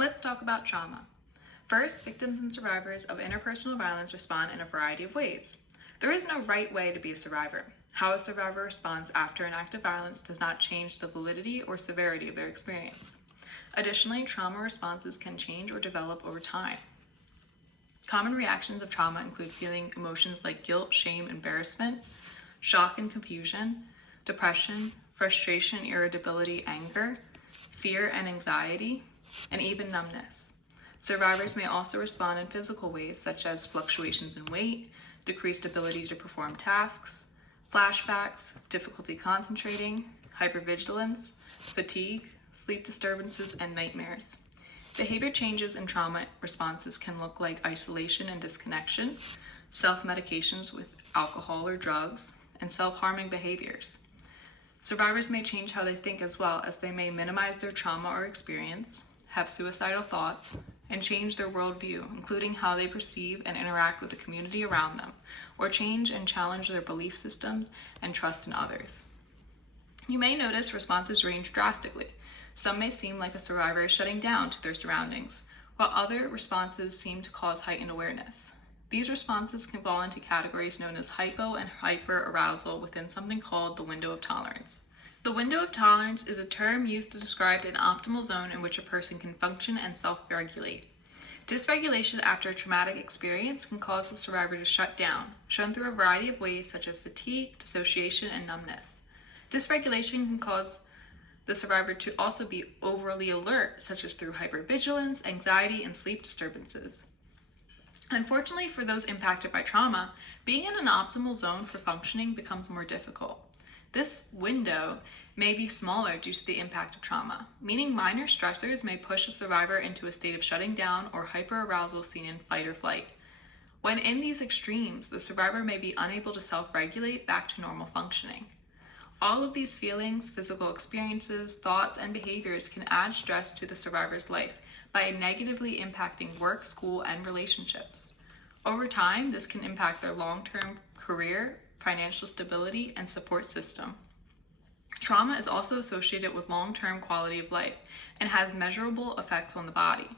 Let's talk about trauma. First, victims and survivors of interpersonal violence respond in a variety of ways. There is no right way to be a survivor. How a survivor responds after an act of violence does not change the validity or severity of their experience. Additionally, trauma responses can change or develop over time. Common reactions of trauma include feeling emotions like guilt, shame, embarrassment, shock and confusion, depression, frustration, irritability, anger, fear and anxiety, and even numbness. Survivors may also respond in physical ways such as fluctuations in weight, decreased ability to perform tasks, flashbacks, difficulty concentrating, hypervigilance, fatigue, sleep disturbances, and nightmares. Behavior changes in trauma responses can look like isolation and disconnection, self-medications with alcohol or drugs, and self-harming behaviors. Survivors may change how they think as well, as they may minimize their trauma or experience, have suicidal thoughts, and change their worldview, including how they perceive and interact with the community around them, or change and challenge their belief systems and trust in others. You may notice responses range drastically. Some may seem like a survivor is shutting down to their surroundings, while other responses seem to cause heightened awareness. These responses can fall into categories known as hypo and hyperarousal within something called the window of tolerance. The window of tolerance is a term used to describe an optimal zone in which a person can function and self-regulate. Dysregulation after a traumatic experience can cause the survivor to shut down, shown through a variety of ways such as fatigue, dissociation, and numbness. Dysregulation can cause the survivor to also be overly alert, such as through hypervigilance, anxiety, and sleep disturbances. Unfortunately, for those impacted by trauma, being in an optimal zone for functioning becomes more difficult. This window may be smaller due to the impact of trauma, meaning minor stressors may push a survivor into a state of shutting down or hyperarousal seen in fight or flight. When in these extremes, the survivor may be unable to self-regulate back to normal functioning. All of these feelings, physical experiences, thoughts, and behaviors can add stress to the survivor's life by negatively impacting work, school, and relationships. Over time, this can impact their long-term career, financial stability, and support system. Trauma is also associated with long-term quality of life and has measurable effects on the body.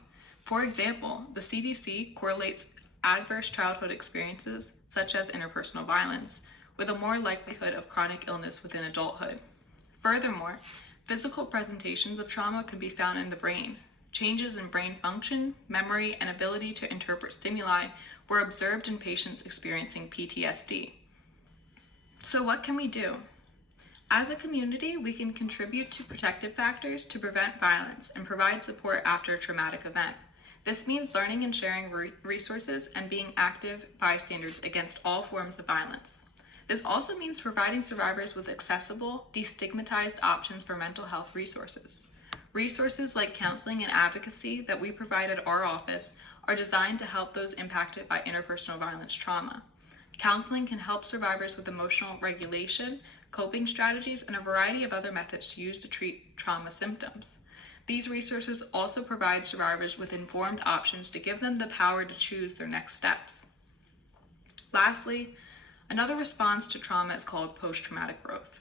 For example, the CDC correlates adverse childhood experiences, such as interpersonal violence, with a more likelihood of chronic illness within adulthood. Furthermore, physical presentations of trauma can be found in the brain. Changes in brain function, memory, and ability to interpret stimuli were observed in patients experiencing PTSD. So what can we do? As a community, we can contribute to protective factors to prevent violence and provide support after a traumatic event. This means learning and sharing resources and being active bystanders against all forms of violence. This also means providing survivors with accessible, destigmatized options for mental health resources. Resources like counseling and advocacy that we provide at our office are designed to help those impacted by interpersonal violence trauma. Counseling can help survivors with emotional regulation, coping strategies, and a variety of other methods used to treat trauma symptoms. These resources also provide survivors with informed options to give them the power to choose their next steps. Lastly, another response to trauma is called post-traumatic growth.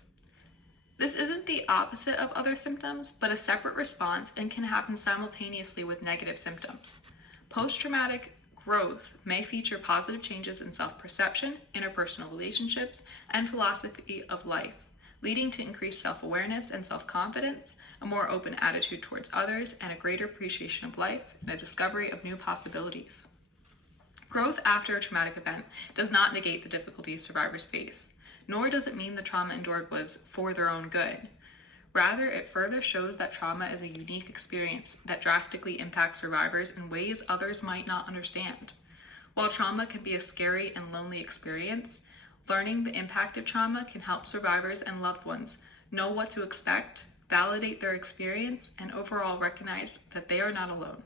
This isn't the opposite of other symptoms, but a separate response and can happen simultaneously with negative symptoms. Post-traumatic growth may feature positive changes in self-perception, interpersonal relationships, and philosophy of life, leading to increased self-awareness and self-confidence, a more open attitude towards others, and a greater appreciation of life and a discovery of new possibilities. Growth after a traumatic event does not negate the difficulties survivors face, nor does it mean the trauma endured was for their own good. Rather, it further shows that trauma is a unique experience that drastically impacts survivors in ways others might not understand. While trauma can be a scary and lonely experience, learning the impact of trauma can help survivors and loved ones know what to expect, validate their experience, and overall recognize that they are not alone.